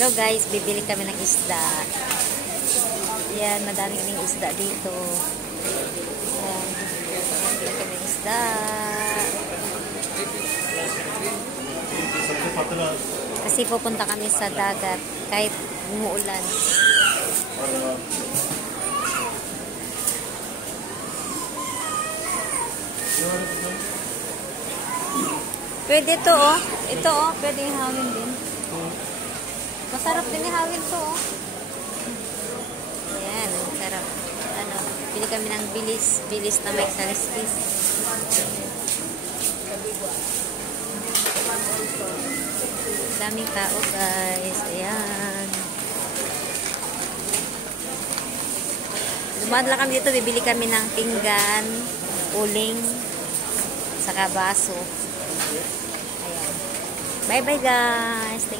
Hello guys, bibili kami ng isda. Ayan, madami kaming isda dito. Ayan, bibili kami ng isda. Kasi pupunta kami sa dagat kahit umuulan. Pwede to oh. Ito oh, pwede ihawin din. Masarap din ihawin to oh. Ayan, masarap. Ano, pili kami ng bilis na may kaliskis. Daming tao guys. Ayan. Dumaan lang kami dito, bibili kami ng pinggan, uling, saka baso. Ayan. Bye bye guys. Thank you.